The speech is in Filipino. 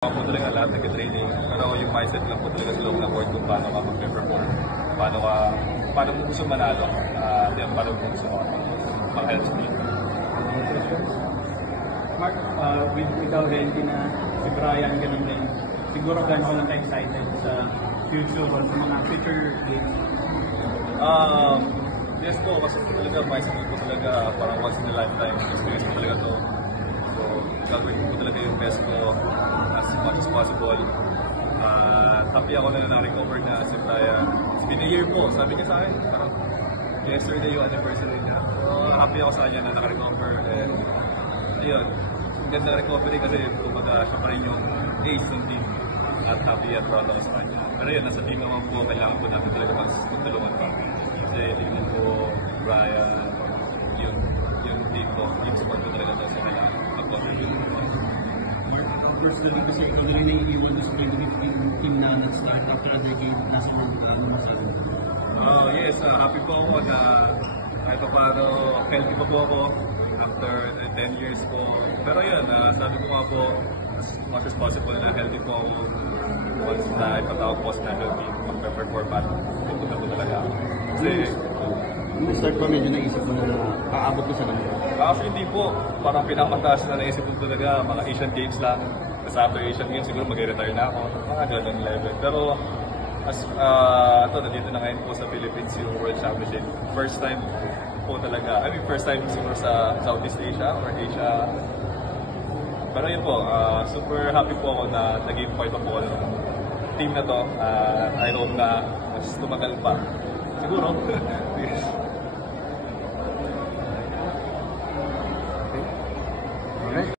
Ako po talaga lahat nag-training, pero yung mindset lang po talaga sa loob ng court kung paano ka mag-perform, paano mo gusto manalo, paano mo gusto mag-help sa team. Mark, with ikaw rin, si Brian, ganun din, siguro gano'n ko lang tayo excited sa future or sa mga future games. Yes po, kasi talaga mindset ko talaga parang once in a lifetime experience ko talaga to. So, gagawin ko talaga yung best ko as much as possible. Happy ako na na-recover na si Brian. It's been a year po, sabi niya sa akin, parang yesterday yung anniversary niya. So, happy ako sa kanya na naka-recover. And, ayun, ganda recovery kasi kumbaga siya pa rin yung ace ng team. At happy at proud ako sa kanya. Pero yun, nasa team naman po, kailangan po natin talaga magtulungan pa. Kasi tingnan ko, Brian, yung team ko, yung support ko talaga ito sa kailangan mag-contribute. Personally kasi ikaw na rin naiiwan sa 2015 team na nag-start after a decade, nasa ano masabi? Yes, happy po ako na kahit pa paano healthy pa po ako after 10 years po. Pero yun, sabi ko nga po, as much as possible na healthy po ako. Once na ipatawag po sa national team, mag-perform at pupunta po talaga ako. Kasi, Nung start pa medyo naisip mo na aabot ko sa kanila? actually hindi po, parang pinakamataas na naisip ko talaga, mga Asian Games lang. Kasi after Asian Games, siguro mag-retire na ako, mga ganun level. Pero, nandito na ngayon po sa Philippines yung World Championship. First time po talaga, first time siguro sa Southeast Asia or Asia. Pero yun po, super happy po ako na naging part of po ng team na to. I hope na mas tumagal pa. Siguro. Yes.